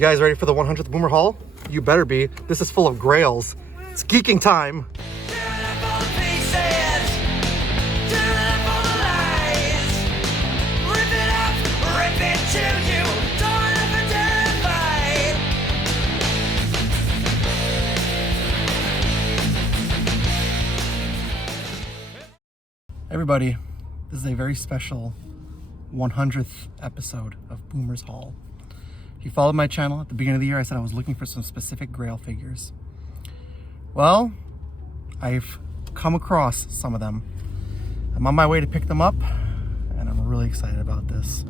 You guys ready for the 100th Boomer haul? You better be. This is full of Grails. It's geeking time. Everybody, this is a very special 100th episode of Boomer's Haul. If you followed my channel at the beginning of the year, I said I was looking for some specific Grail figures. Well, I've come across some of them. I'm on my way to pick them up, and I'm really excited about this.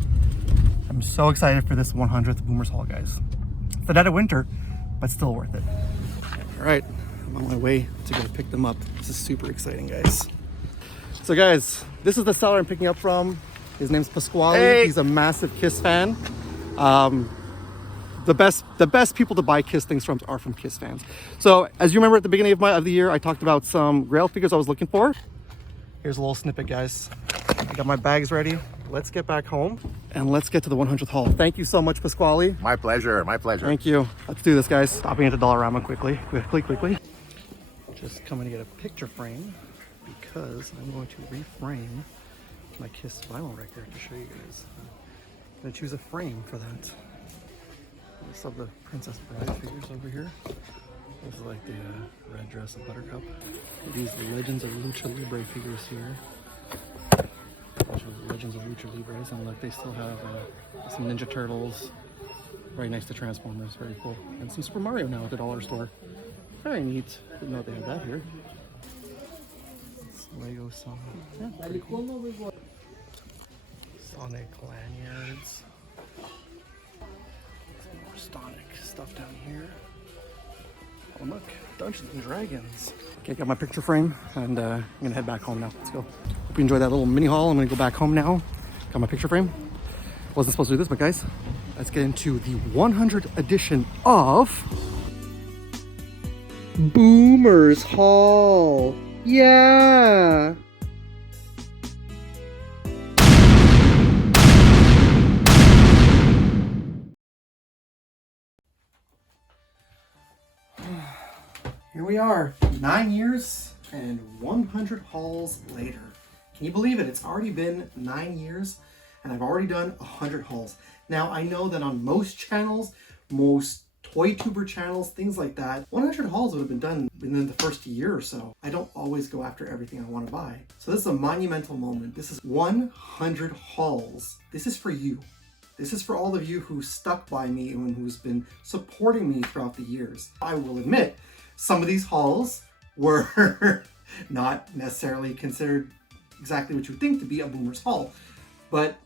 I'm so excited for this 100th Boomer's Haul, guys. It's the dead of winter, but still worth it. All right, I'm on my way to go pick them up. This is super exciting, guys. So guys, this is the seller I'm picking up from. His name's Pasquale. Hey. He's a massive Kiss fan. The best people to buy Kiss things from are from Kiss fans. So as you remember at the beginning of the year, I talked about some Grail figures I was looking for. Here's a little snippet, guys. I got my bags ready. Let's get back home and let's get to the 100th haul. Thank you so much, Pasquale. My pleasure, my pleasure. Thank you. Let's do this, guys. Stopping into Dollarama quickly. Just coming to get a picture frame because I'm going to reframe my Kiss vinyl record to show you guys. I'm gonna choose a frame for that. I just have the Princess Bride figures over here. This is like the red dress of Buttercup. These Legends of Lucha Libre figures here. Bunch of Legends of Lucha Libres, and look, they still have some Ninja Turtles right next to Transformers. Very cool. And some Super Mario now at the dollar store. Very neat. Didn't know they had that here. Lego Sonic. Yeah, pretty cool. Sonic lanyards. Some more Sonic stuff down here. Oh look, Dungeons and Dragons. Okay, got my picture frame and I'm gonna head back home now. Let's go. Hope you enjoyed that little mini haul. I'm gonna go back home now. Got my picture frame. Wasn't supposed to do this, but guys, let's get into the 100th edition of Boomer's Haul. Yeah! Here we are, 9 years and 100 hauls later. Can you believe it? It's already been 9 years and I've already done 100 hauls. Now I know that on most channels, most toy tuber channels, things like that, 100 hauls would have been done within the first year or so. I don't always go after everything I want to buy. So this is a monumental moment. This is 100 hauls. This is for you. This is for all of you who stuck by me and who's been supporting me throughout the years. I will admit, some of these hauls were not necessarily considered exactly what you would think to be a Boomer's haul. But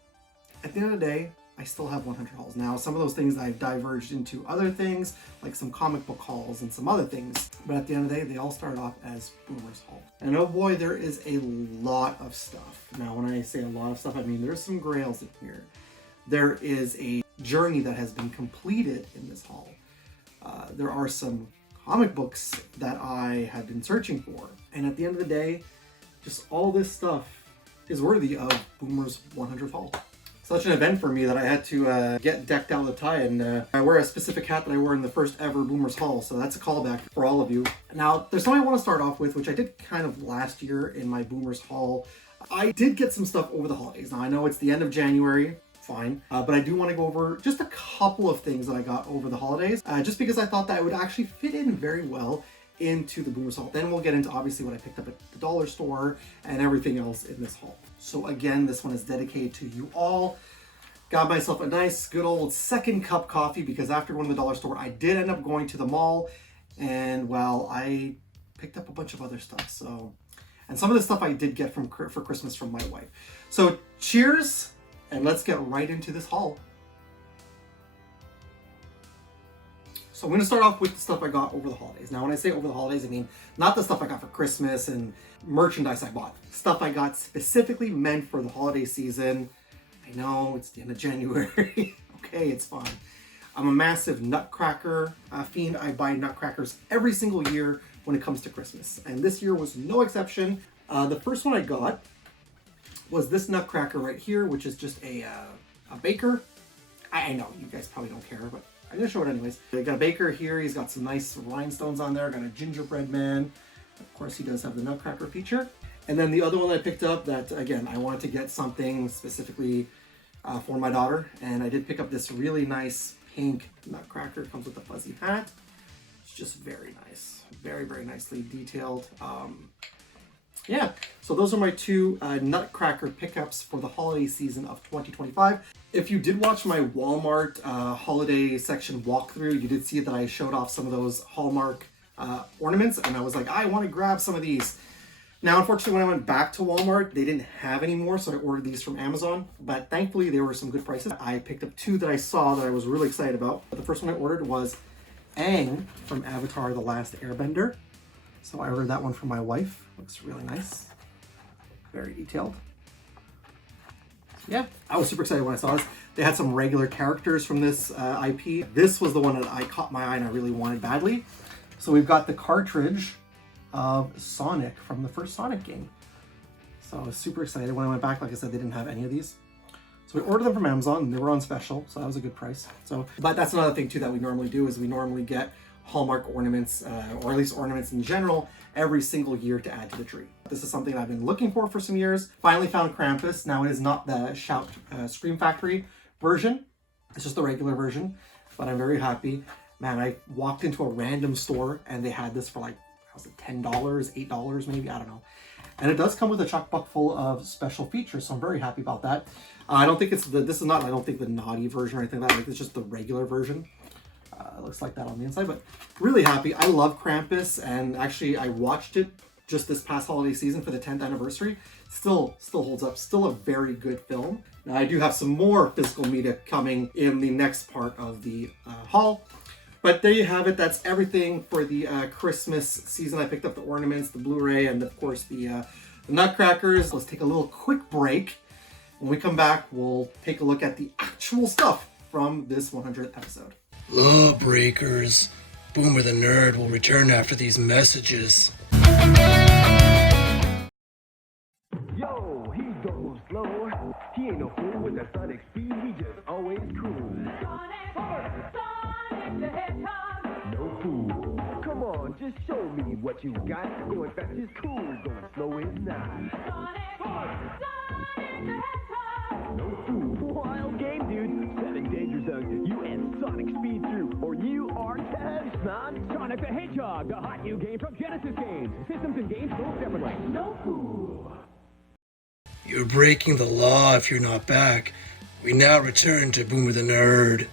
at the end of the day, I still have 100 hauls. Now, some of those things I've diverged into other things, like some comic book hauls and some other things. But at the end of the day, they all started off as Boomer's haul. And oh boy, there is a lot of stuff. Now, when I say a lot of stuff, I mean there's some Grails in here. There is a journey that has been completed in this haul. There are some comic books that I have been searching for. And at the end of the day, just all this stuff is worthy of Boomer's 100th haul. Such an event for me that I had to get decked out with a tie, and I wear a specific hat that I wore in the first ever Boomer's haul, so that's a callback for all of you. Now, there's something I want to start off with, which I did kind of last year in my Boomer's haul. I did get some stuff over the holidays. Now, I know it's the end of January, fine, but I do want to go over just a couple of things that I got over the holidays, just because I thought that it would actually fit in very well into the Boomer's haul. Then we'll get into obviously what I picked up at the dollar store and everything else in this haul. So again, this one is dedicated to you all. Got myself a nice good old second cup coffee because after going to the dollar store, I did end up going to the mall, and well, I picked up a bunch of other stuff. So, and some of the stuff I did get for Christmas from my wife. So cheers, and let's get right into this haul. So I'm going to start off with the stuff I got over the holidays. Now, when I say over the holidays, I mean not the stuff I got for Christmas and merchandise I bought. Stuff I got specifically meant for the holiday season. I know, it's the end of January. Okay, it's fine. I'm a massive nutcracker fiend. I buy nutcrackers every single year when it comes to Christmas. And this year was no exception. The first one I got was this nutcracker right here, which is just a baker. I know, you guys probably don't care, but I'm gonna show it anyways. I got a baker here. He's got some nice rhinestones on there. Got a gingerbread man. Of course, he does have the nutcracker feature. And then the other one that I picked up that, again, I wanted to get something specifically for my daughter. And I did pick up this really nice pink nutcracker. It comes with a fuzzy hat. It's just very nice. Very, very nicely detailed. Yeah, so those are my two nutcracker pickups for the holiday season of 2025. If you did watch my Walmart holiday section walkthrough, you did see that I showed off some of those Hallmark ornaments, and I was like, I want to grab some of these. Now, unfortunately, when I went back to Walmart, they didn't have any more, so I ordered these from Amazon, but thankfully they were some good prices. I picked up two that I saw that I was really excited about. The first one I ordered was Aang from Avatar: The Last Airbender. So I ordered that one for my wife. Looks really nice. Very detailed. Yeah, I was super excited when I saw this. They had some regular characters from this IP. This was the one that I caught my eye and I really wanted badly. So we've got the cartridge of Sonic from the first Sonic game. So I was super excited. When I went back, like I said, they didn't have any of these. So we ordered them from Amazon and they were on special, so that was a good price. So, but that's another thing too that we normally do is we normally get Hallmark ornaments, or at least ornaments in general, every single year to add to the tree. This is something I've been looking for some years. Finally found Krampus. Now it is not the Shout Scream Factory version. It's just the regular version, but I'm very happy. Man, I walked into a random store and they had this for like, was it $10, $8 maybe? I don't know. And it does come with a chuck buck full of special features, so I'm very happy about that. I don't think it's this is not, I don't think the naughty version or anything like that. Like, it's just the regular version. It looks like that on the inside, but really happy. I love Krampus, and actually I watched it just this past holiday season for the 10th anniversary. Still holds up. Still a very good film. Now I do have some more physical media coming in the next part of the haul. But there you have it. That's everything for the Christmas season. I picked up the ornaments, the Blu-ray, and of course the nutcrackers. Let's take a little quick break. When we come back, we'll take a look at the actual stuff from this 100th episode. Lawbreakers. Boomer the Nerd will return after these messages. Yo, he don't move slow. He ain't no fool with that sonic speed. He just always cool. Sonic the Hedgehog. No fool. Come on, just show me what you got. Going fast is cool, going slow is not. Sonic the Hedgehog. No fool. Wild game, dude. Setting danger zones. You and Sonic speed through, or you are toast, son. Sonic the Hedgehog, the hot new game from Genesis Games. Systems and games sold separately. No fool. You're breaking the law if you're not back. We now return to Boomer the Nerd.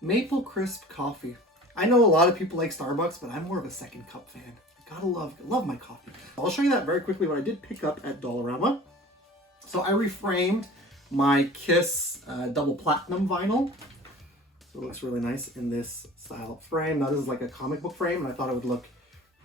Maple crisp coffee. I know a lot of people like Starbucks, but I'm more of a second cup fan. I gotta love my coffee. I'll show you that very quickly what I did pick up at Dollarama. So I reframed my Kiss double platinum vinyl. So it looks really nice in this style frame. Now this is like a comic book frame, and I thought it would look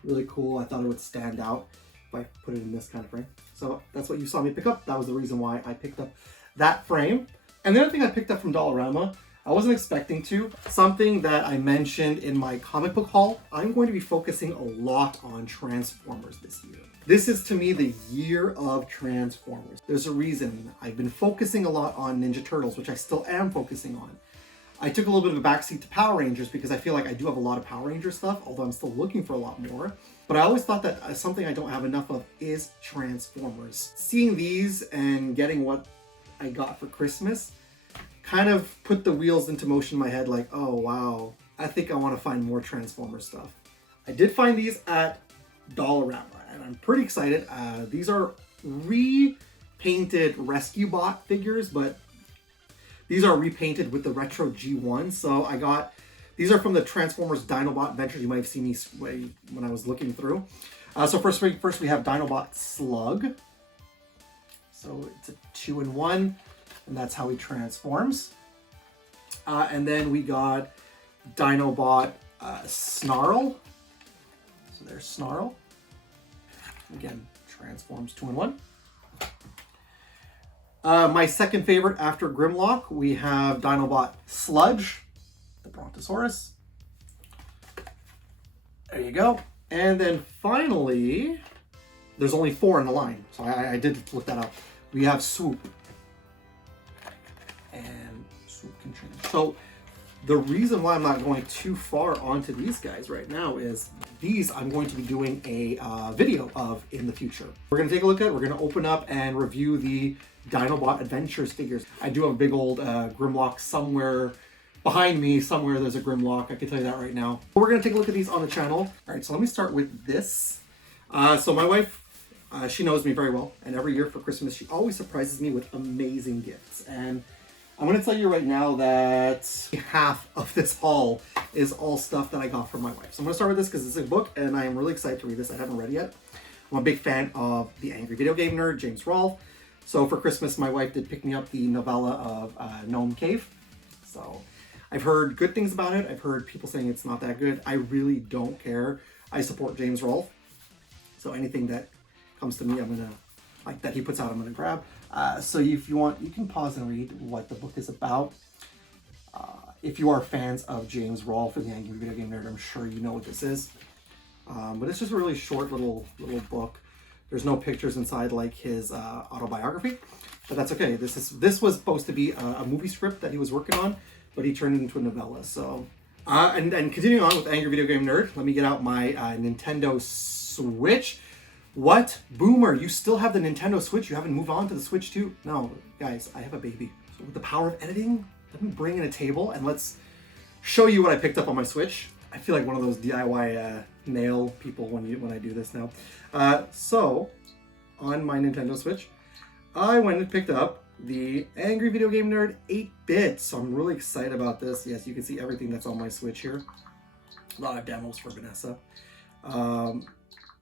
really cool. I thought it would stand out if I put it in this kind of frame. So that's what you saw me pick up. That was the reason why I picked up that frame. And the other thing I picked up from Dollarama, I wasn't expecting to, something that I mentioned in my comic book haul. I'm going to be focusing a lot on Transformers this year. This is to me the year of Transformers. There's a reason. I've been focusing a lot on Ninja Turtles, which I still am focusing on. I took a little bit of a backseat to Power Rangers because I feel like I do have a lot of Power Ranger stuff, although I'm still looking for a lot more. But I always thought that something I don't have enough of is Transformers. Seeing these and getting what I got for Christmas kind of put the wheels into motion in my head, like, oh wow, I think I want to find more Transformers stuff. I did find these at Dollarama, and I'm pretty excited. These are repainted Rescue Bot figures, but these are repainted with the retro G1. So I got, these are from the Transformers Dinobot Adventures. You might have seen these when I was looking through. So first we have Dinobot Slug. So it's a 2-in-1, and that's how he transforms. And then we got Dinobot Snarl. So there's Snarl. Again, transforms 2-in-1. My second favorite after Grimlock, we have Dinobot Sludge, the Brontosaurus. There you go. And then finally, there's only 4 in the line, so I did look that up. We have Swoop. and soup can change. So the reason why I'm not going too far onto these guys right now is these I'm going to be doing a video of in the future. We're going to take a look at it. We're going to open up and review the Dinobot Adventures figures. I do have a big old Grimlock somewhere behind me. Somewhere there's a Grimlock. I can tell you that right now. We're going to take a look at these on the channel. All right, so let me start with this. So my wife, she knows me very well. And every year for Christmas, she always surprises me with amazing gifts. And I'm going to tell you right now that half of this haul is all stuff that I got from my wife. So I'm going to start with this because it's a book and I am really excited to read this. I haven't read it yet. I'm a big fan of the Angry Video Game Nerd, James Rolfe. So for Christmas, my wife did pick me up the novella of Gnome Cave. So I've heard good things about it. I've heard people saying it's not that good. I really don't care. I support James Rolfe. So anything that comes to me, I'm going to, like that he puts out, I'm going to grab. So if you want, you can pause and read what the book is about. If you are fans of James Rolfe and the Angry Video Game Nerd, I'm sure you know what this is. But it's just a really short little book. There's no pictures inside like his autobiography, but that's okay. This was supposed to be a movie script that he was working on, but he turned it into a novella. So, and continuing on with Angry Video Game Nerd, let me get out my Nintendo Switch. What? Boomer, you still have the Nintendo Switch? You haven't moved on to the Switch 2? No, guys, I have a baby. So with the power of editing, let me bring in a table and let's show you what I picked up on my Switch. I feel like one of those DIY nail people when I do this now. So, on my Nintendo Switch, I went and picked up the Angry Video Game Nerd 8-bit. So I'm really excited about this. Yes, you can see everything that's on my Switch here. A lot of demos for Vanessa.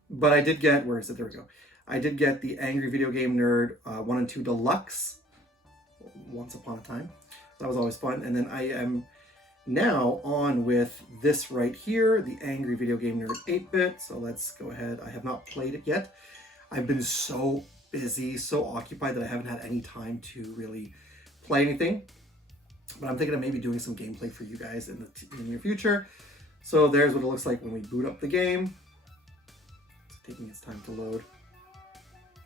But I did get, where is it? There we go. I did get the Angry Video Game Nerd 1 and 2 Deluxe once upon a time. That was always fun. And then I am now on with this right here, the Angry Video Game Nerd 8-bit. So let's go ahead. I have not played it yet. I've been so busy, so occupied that I haven't had any time to really play anything. But I'm thinking of maybe doing some gameplay for you guys in the near future. So there's what it looks like when we boot up the game. Taking its time to load.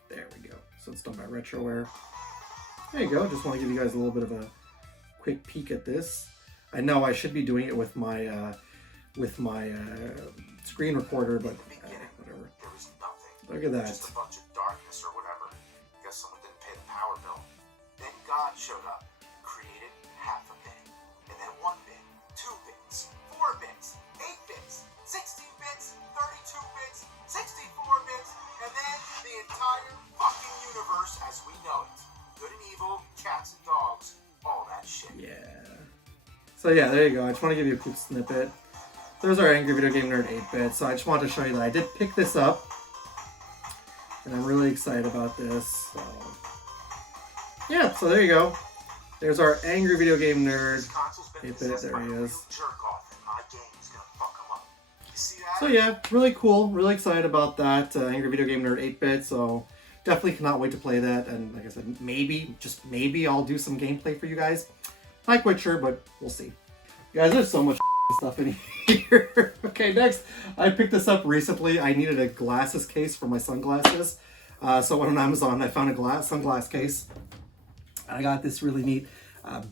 There we go. So it's done by RetroWare. There you go. Just want to give you guys a little bit of a quick peek at this. I know I should be doing it with my screen recorder, but whatever. Look at that. Just a bunch of darkness or whatever. Guess someone didn't pay the power bill. Then God showed up, created half a bit, and then 1 bit, 2 bits, 4 bits, 8 bits, 16 bits, 32 bits, 64 bits, and then the entire fucking universe as we know it. Good and evil, cats and dogs, all that shit. Yeah. So yeah, there you go. I just want to give you a quick snippet. There's our Angry Video Game Nerd 8-bit. So I just wanted to show you that I did pick this up. And I'm really excited about this. So yeah, so there you go. There's our Angry Video Game Nerd 8-bit. There he is. So yeah, really cool. Really excited about that. Angry Video Game Nerd 8-bit. So definitely cannot wait to play that. And like I said, maybe, just maybe I'll do some gameplay for you guys. Not quite sure, but we'll see. Guys, there's so much stuff in here. Okay, next. I picked this up recently. I needed a glasses case for my sunglasses. So I went on Amazon. I found a sunglass case. I got this really neat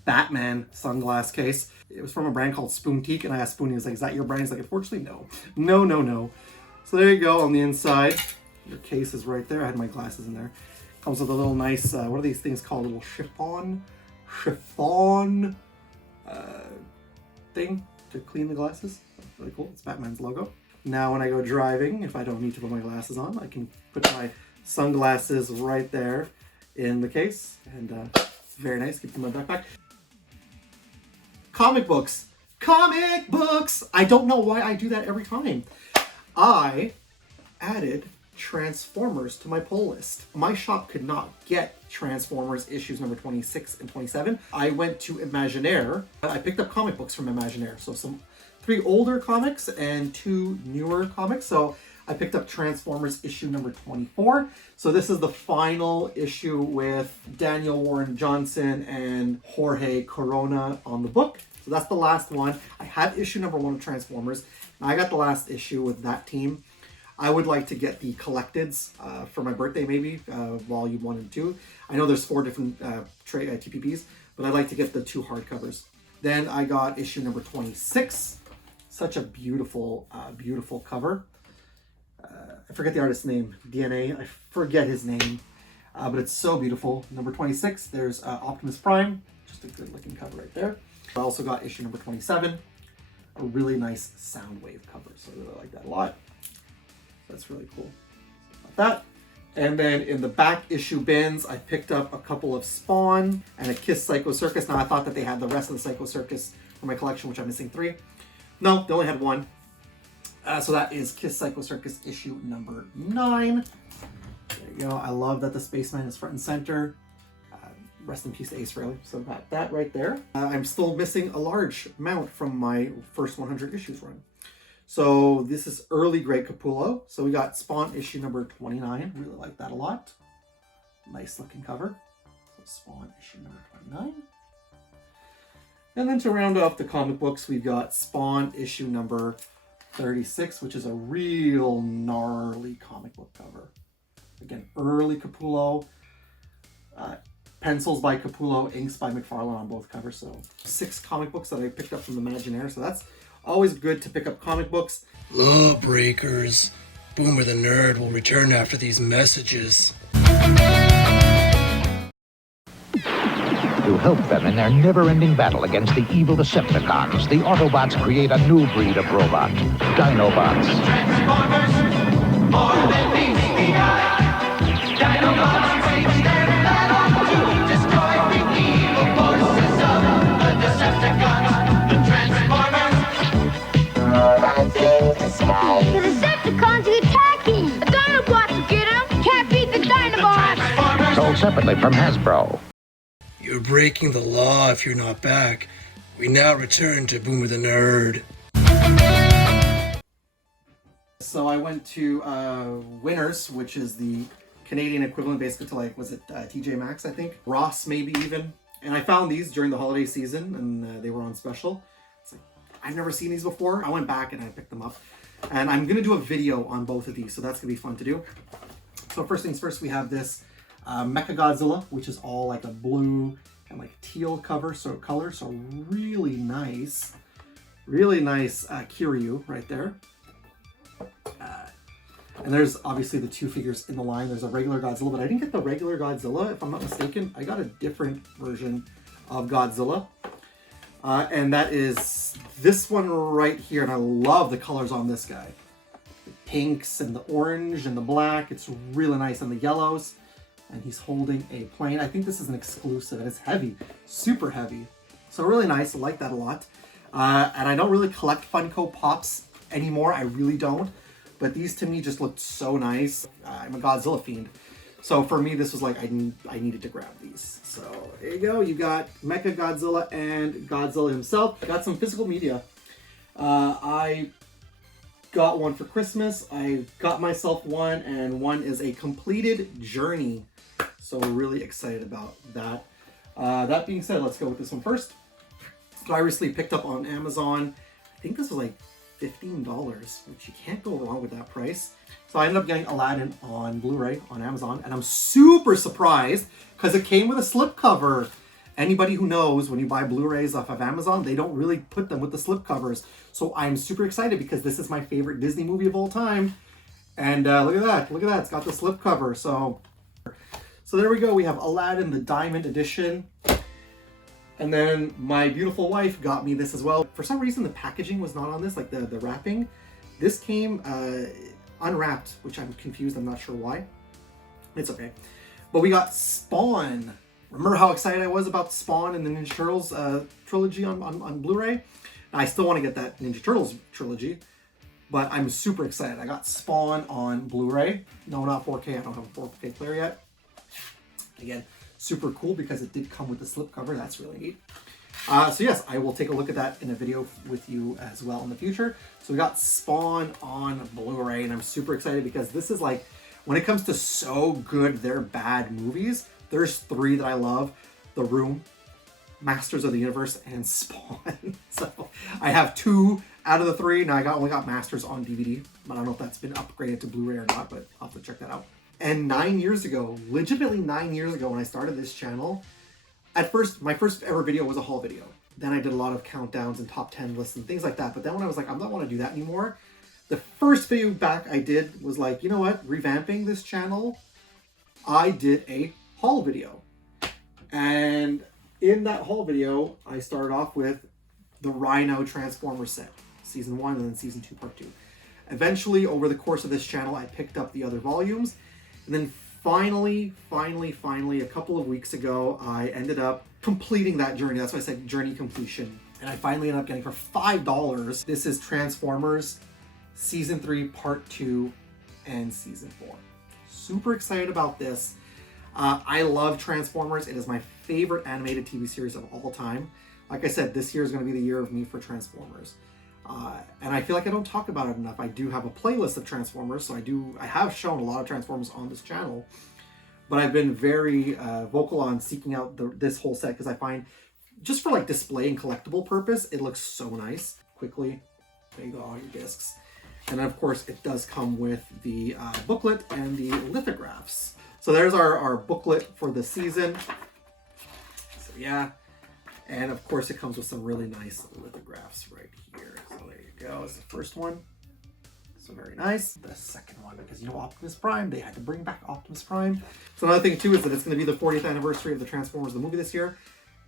Batman sunglass case. It was from a brand called Spoonteak, and I asked Spoon, he was like, is that your brand? He's like, unfortunately, no. No. So there you go on the inside. Your case is right there. I had my glasses in there. Comes with a little nice, what are these things called? A little chiffon thing to clean the glasses. Really cool. It's Batman's logo. Now when I go driving, if I don't need to put my glasses on, I can put my sunglasses right there in the case. And it's very nice. Keep them in my backpack. Comic books. I don't know why I do that every time. I added Transformers to my pull list. My shop could not get Transformers issues number 26 and 27. I went to Imaginaire. I picked up comic books from Imaginaire. So 3 older comics and 2 newer comics. So I picked up Transformers issue number 24. So this is the final issue with Daniel Warren Johnson and Jorge Corona on the book. So that's the last one. I had issue number 1 of Transformers. And I got the last issue with that team. I would like to get the collecteds for my birthday, maybe, volume 1 and 2. I know there's 4 different TPPs, but I like to get the 2 hardcovers. Then I got issue number 26. Such a beautiful, beautiful cover. I forget the artist's name, DNA. I forget his name, but it's so beautiful. Number 26, there's Optimus Prime. Just a good looking cover right there. I also got issue number 27. A really nice Soundwave cover, so I really like that a lot. That's really cool. So that. And then in the back issue bins, I picked up a couple of Spawn and a Kiss Psycho Circus. Now I thought that they had the rest of the Psycho Circus for my collection, which I'm missing 3. No, they only had 1. So that is Kiss Psycho Circus issue number 9. There you go. I love that the Spaceman is front and center. Rest in peace to Ace Frehley. So got that right there. I'm still missing a large amount from my first 100 issues run. So this is early Greg Capullo. So we got Spawn issue number 29. Really like that a lot. Nice looking cover. So Spawn issue number 29. And then to round off the comic books, we've got Spawn issue number 36, which is a real gnarly comic book cover. Again, early Capullo. Pencils by Capullo, inks by McFarlane on both covers. So 6 comic books that I picked up from Imaginaire. So that's always good to pick up comic books. Lawbreakers. Boomer the Nerd will return after these messages. To help them in their never-ending battle against the evil Decepticons, the Autobots create a new breed of robot, Dinobots. Transformers, more than meets the eye. Dinobots wage their battle to destroy the evil forces of the Decepticons. The Transformers. The Decepticons are attacking! The Dinobots will get them! Can't beat the Dinobots! Sold separately from Hasbro. You're breaking the law if you're not back. We now return to Boomer the Nerd. So I went to Winners, which is the Canadian equivalent basically to like, was it TJ Maxx, I think? Ross maybe even. And I found these during the holiday season and they were on special. It's like, I've never seen these before. I went back and I picked them up. And I'm gonna do a video on both of these, so that's gonna be fun to do. So first things first, we have this Mechagodzilla, which is all like a blue and like teal color, so really nice Kiryu right there. And there's obviously the 2 figures in the line. There's a regular Godzilla, but I didn't get the regular Godzilla, if I'm not mistaken. I got a different version of Godzilla. And that is this one right here. And I love the colors on this guy. The pinks and the orange and the black. It's really nice. And the yellows. And he's holding a plane. I think this is an exclusive and it's heavy, super heavy. So really nice, I like that a lot. And I don't really collect Funko Pops anymore, I really don't. But these to me just looked so nice. I'm a Godzilla fiend. So for me, this was like, I needed to grab these. So there you go, you got Mecha Godzilla and Godzilla himself. Got some physical media. I got one for Christmas. I got myself one, and one is a completed journey. So we're really excited about that. That being said, let's go with this one first. So I recently picked up on Amazon. I think this was like $15, which you can't go wrong with that price. So I ended up getting Aladdin on Blu-ray on Amazon, and I'm super surprised because it came with a slipcover. Anybody who knows, when you buy Blu-rays off of Amazon, they don't really put them with the slipcovers. So I'm super excited because this is my favorite Disney movie of all time. And look at that, it's got the slipcover. So there we go, we have Aladdin, the Diamond Edition. And then my beautiful wife got me this as well. For some reason, the packaging was not on this, like the wrapping. This came unwrapped, which I'm confused, I'm not sure why. It's okay. But we got Spawn. Remember how excited I was about Spawn and the Ninja Turtles trilogy on Blu-ray? I still want to get that Ninja Turtles trilogy, but I'm super excited. I got Spawn on Blu-ray. No, not 4K, I don't have a 4K player yet. Again, super cool because it did come with the slipcover. That's really neat. So yes, I will take a look at that in a video with you as well in the future. So we got Spawn on Blu-ray, and I'm super excited because this is like, when it comes to so good, they're bad movies, there's 3 that I love. The Room, Masters of the Universe, and Spawn. So I have 2 out of the 3. Now I only got Masters on DVD. I don't know if that's been upgraded to Blu-ray or not, but I'll have to check that out. And 9 years ago, legitimately 9 years ago when I started this channel, At first, my first ever video was a haul video. Then I did a lot of countdowns and top 10 lists and things like that. But then when I was like, I don't want to do that anymore. The first video back I did was like, you know what? Revamping this channel. I did a haul video. And in that haul video, I started off with the Rhino Transformer set. Season 1 and then Season 2 Part 2. Eventually, over the course of this channel, I picked up the other volumes. And then finally, a couple of weeks ago, I ended up completing that journey. That's why I said journey completion. And I finally ended up getting for $5. This is Transformers Season 3 Part 2 and Season 4. Super excited about this. I love Transformers. It is my favorite animated TV series of all time. Like I said, this year is going to be the year of me for Transformers. And I feel like I don't talk about it enough. I do have a playlist of Transformers, so I have shown a lot of Transformers on this channel. But I've been very vocal on seeking out this whole set because I find, just for like display and collectible purpose, it looks so nice. Quickly, there you go, all your discs. And then of course it does come with the booklet and the lithographs. So there's our booklet for the season. So yeah. And of course it comes with some really nice lithographs right here. So there you go, it's the first one. So very nice. The second one, because you know Optimus Prime, they had to bring back Optimus Prime. So another thing too is that it's going to be the 40th anniversary of the Transformers the movie this year.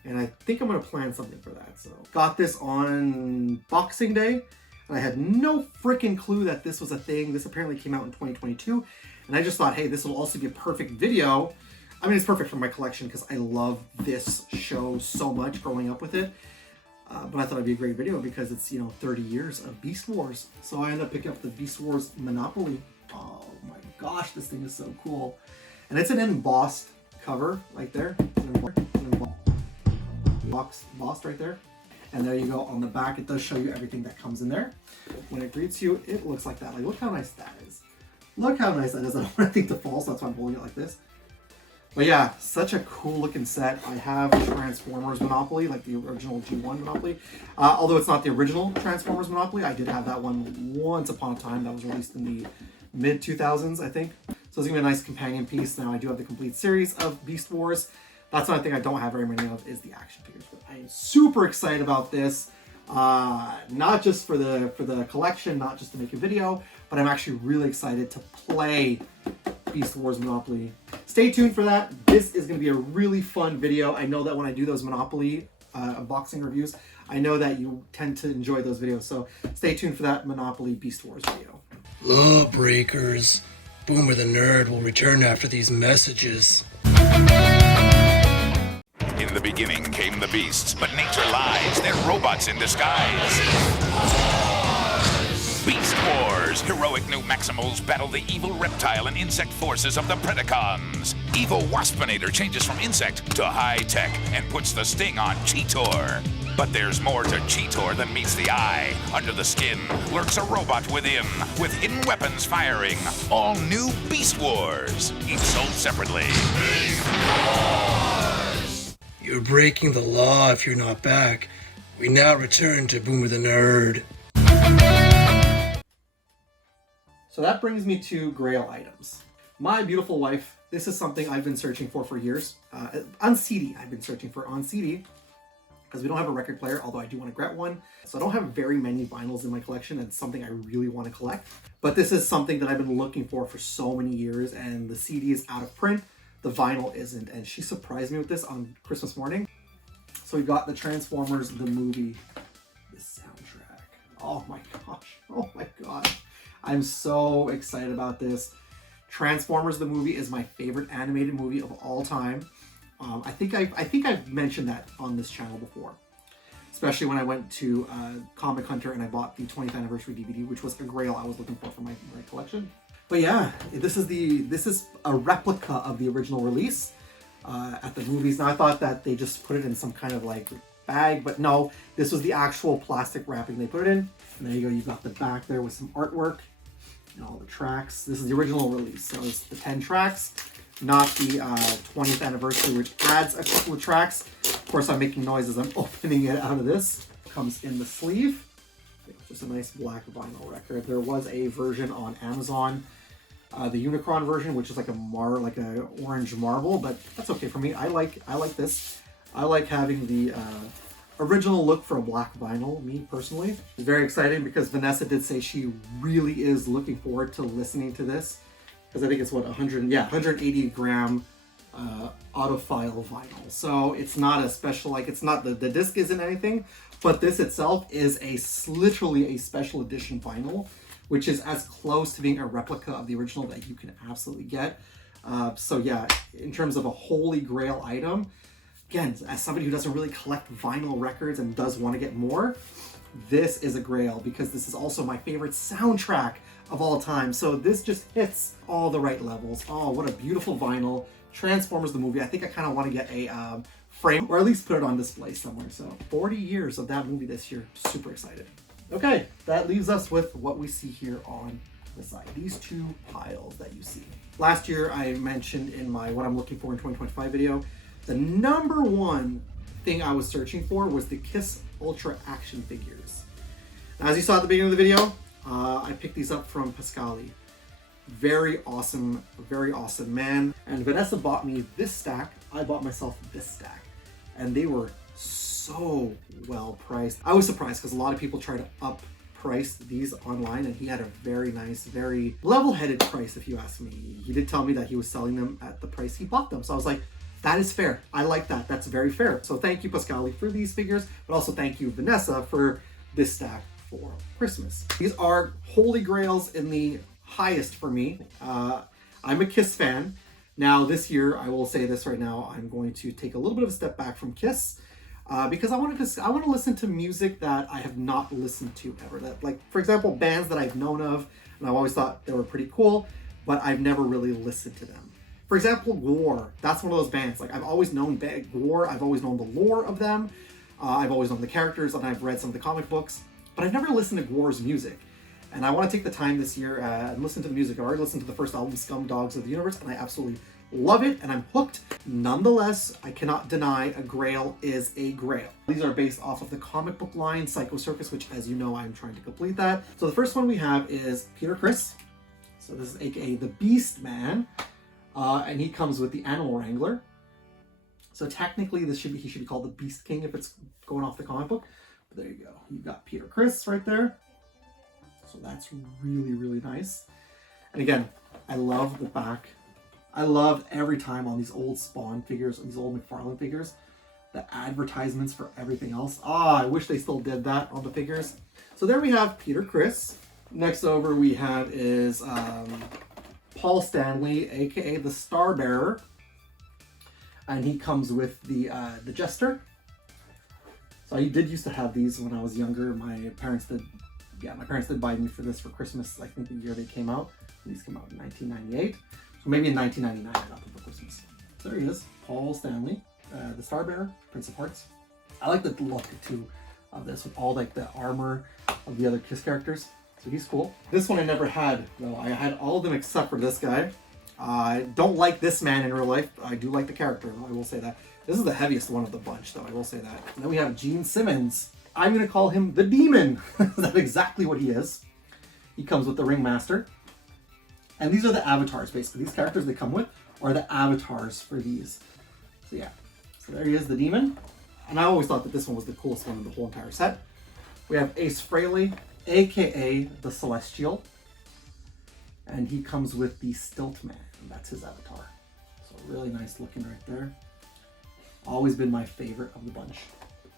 And I think I'm going to plan something for that. So got this on Boxing Day. And I had no freaking clue that this was a thing. This apparently came out in 2022. And I just thought, hey, this will also be a perfect video. I mean, it's perfect for my collection because I love this show so much growing up with it. But I thought it'd be a great video because it's, 30 years of Beast Wars. So I ended up picking up the Beast Wars Monopoly. Oh my gosh, this thing is so cool. And it's an embossed cover right there. Embossed right there. And there you go. On the back, it does show you everything that comes in there. When it greets you, it looks like that. Like, look how nice that is. Look how nice that is. I don't want anything to fall, so that's why I'm holding it like this. But yeah, such a cool looking set. I have Transformers Monopoly, like the original G1 Monopoly. Although it's not the original Transformers Monopoly, I did have that one once upon a time. That was released in the mid-2000s, I think. So it's going to be a nice companion piece. Now I do have the complete series of Beast Wars. That's another thing I don't have very many of is the action figures. But I am super excited about this. Not just for the collection, not just to make a video, but I'm actually really excited to play Beast Wars Monopoly. Stay tuned for that. This is going to be a really fun video. I know that when I do those Monopoly unboxing reviews, I know that you tend to enjoy those videos. So stay tuned for that Monopoly Beast Wars video. Lawbreakers. Boomer the Nerd will return after these messages. In the beginning came the beasts, but nature lies. They're robots in disguise. Beast Wars. Heroic new Maximals battle the evil reptile and insect forces of the Predacons. Evil Waspinator changes from insect to high-tech and puts the sting on Cheetor. But there's more to Cheetor than meets the eye. Under the skin lurks a robot within, with hidden weapons firing. All new Beast Wars. Each sold separately. You're breaking the law if you're not back. We now return to Boomer the Nerd. So that brings me to Grail items. My beautiful wife, this is something I've been searching for years. On CD, I've been searching for on CD because we don't have a record player, although I do want to get one. So I don't have very many vinyls in my collection. It's something I really want to collect. But this is something that I've been looking for so many years, and the CD is out of print. The vinyl isn't, and she surprised me with this on Christmas morning. So we got the Transformers, the movie, the soundtrack. Oh my gosh. I'm so excited about this. Transformers, the movie, is my favorite animated movie of all time. I think I've mentioned that on this channel before, especially when I went to Comic Hunter and I bought the 20th anniversary DVD, which was a grail I was looking for my collection. But yeah, this is a replica of the original release at the movies. Now I thought that they just put it in some kind of like bag, but no, this was the actual plastic wrapping they put it in. And there you go, you've got the back there with some artwork and all the tracks. This is the original release, so it's the 10 tracks, not the 20th anniversary, which adds a couple of tracks. Of course, I'm making noise as I'm opening it out of this. Comes in the sleeve. Just a nice black vinyl record. There was a version on Amazon, the Unicron version, which is like a orange marble, but that's okay for me. I like this. I like having the original look for a black vinyl, me personally. It's very exciting because Vanessa did say she really is looking forward to listening to this. Because I think it's what, 180 gram autofile vinyl. So it's not a special, like it's not, the disc isn't anything, but this itself is literally a special edition vinyl, which is as close to being a replica of the original that you can absolutely get. So yeah, in terms of a holy grail item, again, as somebody who doesn't really collect vinyl records and does want to get more, this is a grail because this is also my favorite soundtrack of all time. So this just hits all the right levels. Oh, what a beautiful vinyl. Transformers the movie. I think I kind of want to get a frame or at least put it on display somewhere. So 40 years of that movie this year. Super excited. Okay, that leaves us with what we see here on the side. These two piles that you see. Last year I mentioned in my what I'm looking for in 2025 video, the number one thing I was searching for was the Kiss Ultra action figures. Now, as you saw at the beginning of the video, I picked these up from Pascali. Very awesome man. And Vanessa bought me this stack. I bought myself this stack. And they were so well priced. I was surprised because a lot of people try to up price these online, and he had a very nice, very level-headed price, if you ask me. He did tell me that he was selling them at the price he bought them. So I was like, that is fair. I like that. That's very fair. So thank you, Pascali, for these figures, but also thank you, Vanessa, for this stack for Christmas. These are holy grails in the highest for me. I'm a Kiss fan. Now this year, I will say this right now, I'm going to take a little bit of a step back from Kiss because I want to listen to music that I have not listened to ever. That, like, for example, bands that I've known of, and I've always thought they were pretty cool, but I've never really listened to them. For example, War. That's one of those bands. Like, I've always known War. I've always known the lore of them. I've always known the characters, and I've read some of the comic books, but I've never listened to War's music. And I want to take the time this year and listen to the music. I've already listened to the first album, Scum Dogs of the Universe, and I absolutely love it, and I'm hooked. Nonetheless, I cannot deny a grail is a grail. These are based off of the comic book line, Psycho Circus, which, as you know, I'm trying to complete that. So the first one we have is Peter Criss. So this is aka the Beast Man. And he comes with the Animal Wrangler. So technically he should be called the Beast King if it's going off the comic book. But there you go. You've got Peter Criss right there. So that's really, really nice. And again, I love the back. I love every time on these old Spawn figures, these old McFarlane figures, the advertisements for everything else. I wish they still did that on the figures. So there we have Peter Criss. Next over we have is Paul Stanley, aka the Star Bearer, and he comes with the Jester. So I did used to have these when I was younger. My parents did buy me for this for Christmas. I think the year they came out. These came out in 1998. So maybe in 1999 I got them for Christmas. So there he is, Paul Stanley, the Star Bearer, Prince of Hearts. I like the look too of this with all like the armor of the other Kiss characters. So he's cool. This one I never had, though. I had all of them except for this guy. I don't like this man in real life. I do like the character, though, I will say that. This is the heaviest one of the bunch, though, I will say that. And then we have Gene Simmons. I'm going to call him the Demon. That's exactly what he is. He comes with the Ringmaster. And these are the avatars, basically. These characters they come with are the avatars for these. So yeah. So there he is, the Demon. And I always thought that this one was the coolest one of the whole entire set. We have Ace Frehley, aka the Celestial, and he comes with the Stiltman. That's his avatar. So really nice looking right there. Always been my favorite of the bunch.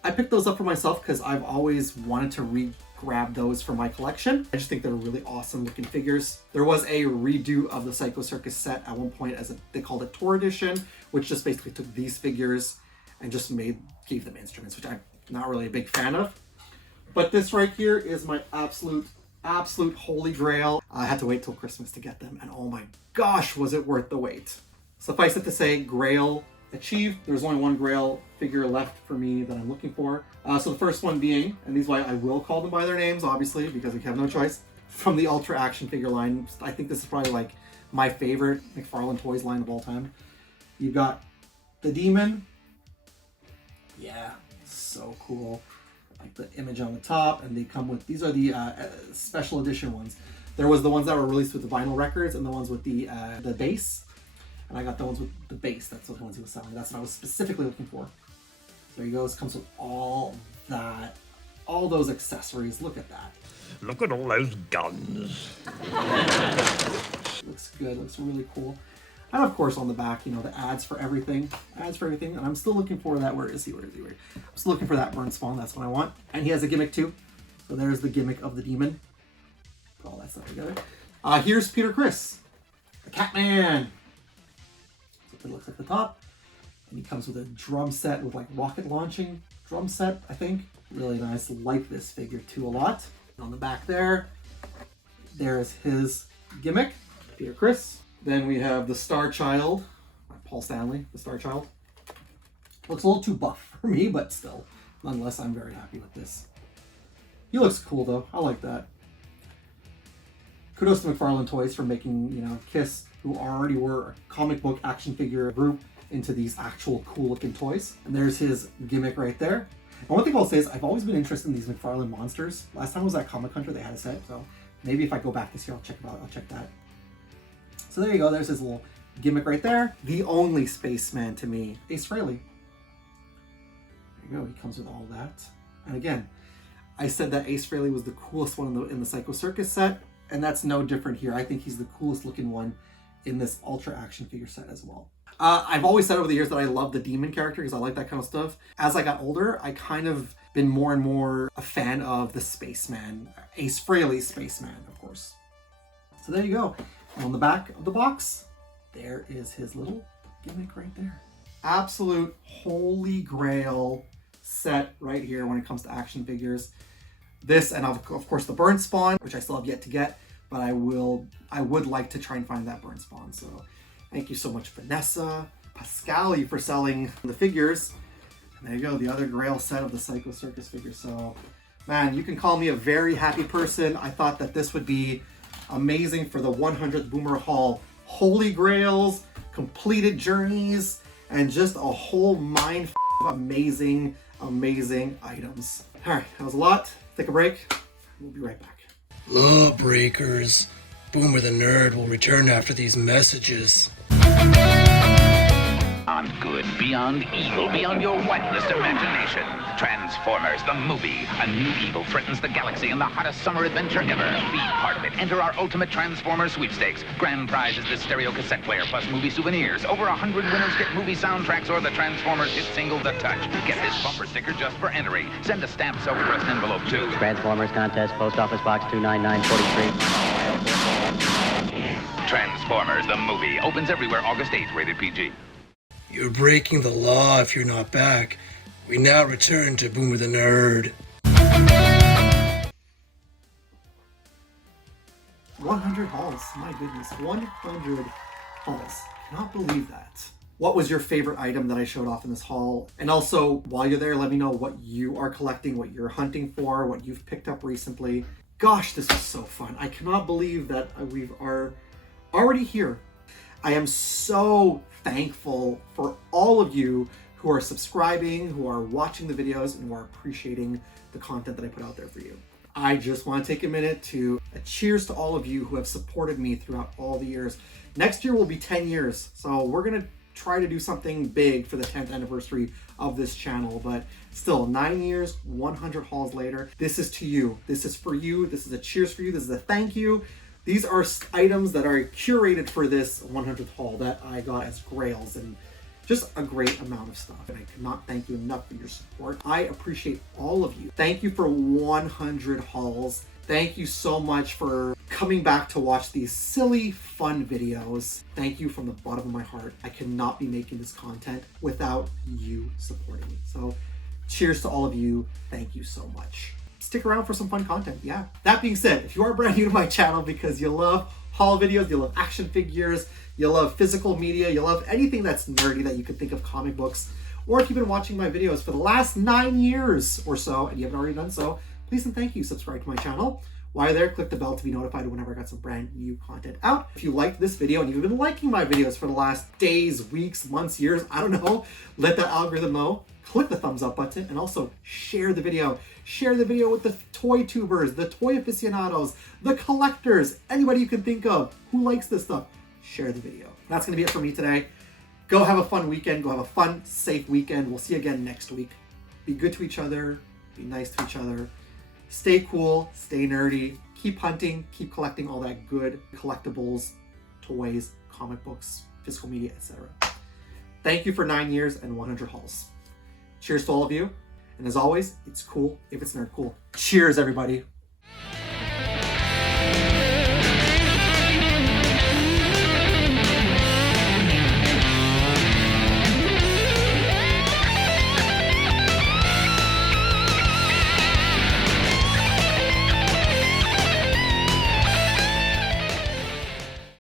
I picked those up for myself because I've always wanted to re-grab those for my collection. I just think they're really awesome looking figures. There was a redo of the Psycho Circus set at one point they called it Tour Edition, which just basically took these figures and just gave them instruments, which I'm not really a big fan of. But this right here is my absolute holy grail. I had to wait till Christmas to get them, and oh my gosh, was it worth the wait. Suffice it to say, grail achieved. There's only one grail figure left for me that I'm looking for. So the first one being, and these I will call them by their names, obviously, because we have no choice, from the Ultra Action figure line. I think this is probably like my favorite McFarlane Toys line of all time. You've got the Demon. Yeah, so cool. Like the image on the top, and they come with, these are the special edition ones. There was the ones that were released with the vinyl records and the ones with the base, and I got the ones with the base. That's the ones he was selling. That's what I was specifically looking for. There you go. This comes with all that, all those accessories. Look at that. Look at all those guns. Looks good. Looks really cool. And of course on the back, you know, the ads for everything. Ads for everything. And I'm still looking for that. Where is he? Where is he? I'm still looking for that burn spawn. That's what I want. And he has a gimmick too. So there's the gimmick of the demon. Put all that stuff together. Here's Peter Criss, the Catman. That's what it looks like at the top. And he comes with a drum set with like rocket launching drum set, I think. Really nice. Like this figure too a lot. On the back there is his gimmick, Peter Criss. Then we have the Star Child, Paul Stanley, the Star Child. Looks a little too buff for me, but still, nonetheless, I'm very happy with this. He looks cool though. I like that. Kudos to McFarlane Toys for making, you know, Kiss, who already were a comic book action figure group, into these actual cool looking toys. And there's his gimmick right there. And one thing I'll say is I've always been interested in these McFarlane monsters. Last time I was at Comic Hunter, they had a set, so maybe if I go back this year, I'll check that. So there you go, there's his little gimmick right there. The only spaceman to me, Ace Frehley. There you go, he comes with all that. And again, I said that Ace Frehley was the coolest one in the Psycho Circus set, and that's no different here. I think he's the coolest looking one in this Ultra action figure set as well. I've always said over the years that I love the demon character because I like that kind of stuff. As I got older, I kind of been more and more a fan of the Spaceman, Ace Frehley Spaceman, of course. So there you go. And on the back of the box, there is his little gimmick right there. Absolute holy grail set right here when it comes to action figures. This and of course the burn spawn, which I still have yet to get, but I would like to try and find that burn spawn. So thank you so much, Vanessa, Pascali, for selling the figures. And there you go, the other Grail set of the Psycho Circus figures. So, man, you can call me a very happy person. I thought that this would be amazing for the 100th Boomer Haul. Holy Grails, completed journeys, and just a whole mind amazing items. All right, that was a lot. Take a break. We'll be right back. Lawbreakers. Boomer the Nerd will return after these messages. On good, beyond evil, beyond your wildest imagination. Transformers, the movie. A new evil threatens the galaxy in the hottest summer adventure ever. Be part of it. Enter our Ultimate Transformers sweepstakes. Grand prize is this stereo cassette player plus movie souvenirs. Over 100 winners get movie soundtracks or the Transformers hit single The Touch. Get this bumper sticker just for entry. Send a stamped self-addressed envelope to Transformers Contest, Post Office Box 29943. Transformers, the movie. Opens everywhere August 8th, rated PG. You're breaking the law if you're not back. We now return to Boomer the Nerd. 100 hauls, my goodness, 100 hauls. Cannot believe that. What was your favorite item that I showed off in this haul? And also, while you're there, let me know what you are collecting, what you're hunting for, what you've picked up recently. Gosh, this was so fun. I cannot believe that we are already here. I am so thankful for all of you who are subscribing, who are watching the videos, and who are appreciating the content that I put out there for you. I just want to take a minute to cheers to all of you who have supported me throughout all the years. Next year will be 10 years, so we're going to try to do something big for the 10th anniversary of this channel, but still 9 years, 100 hauls later, this is to you. This is for you. This is a cheers for you. This is a thank you. These are items that are curated for this 100th haul that I got as Grails, and just a great amount of stuff. And I cannot thank you enough for your support. I appreciate all of you. Thank you for 100 hauls. Thank you so much for coming back to watch these silly, fun videos. Thank you from the bottom of my heart. I cannot be making this content without you supporting me. So cheers to all of you. Thank you so much. Stick around for some fun content, yeah. That being said, if you are brand new to my channel because you love haul videos, you love action figures, you love physical media, you love anything that's nerdy that you could think of, comic books, or if you've been watching my videos for the last 9 years or so and you haven't already done so, please and thank you, subscribe to my channel. While you're there, click the bell to be notified whenever I got some brand new content out. If you liked this video and you've been liking my videos for the last days, weeks, months, years, I don't know, let that algorithm know. Click the thumbs up button and also share the video. Share the video with the toy tubers, the toy aficionados, the collectors, anybody you can think of who likes this stuff. Share the video. That's going to be it for me today. Go have a fun weekend. Go have a fun, safe weekend. We'll see you again next week. be good to each other, be nice to each other, stay cool, stay nerdy, keep hunting, keep collecting all that good collectibles, toys, comic books, physical media, etc. Thank you for 9 years and 100 hauls. Cheers to all of you. And as always, it's cool if it's nerd cool. Cheers, everybody.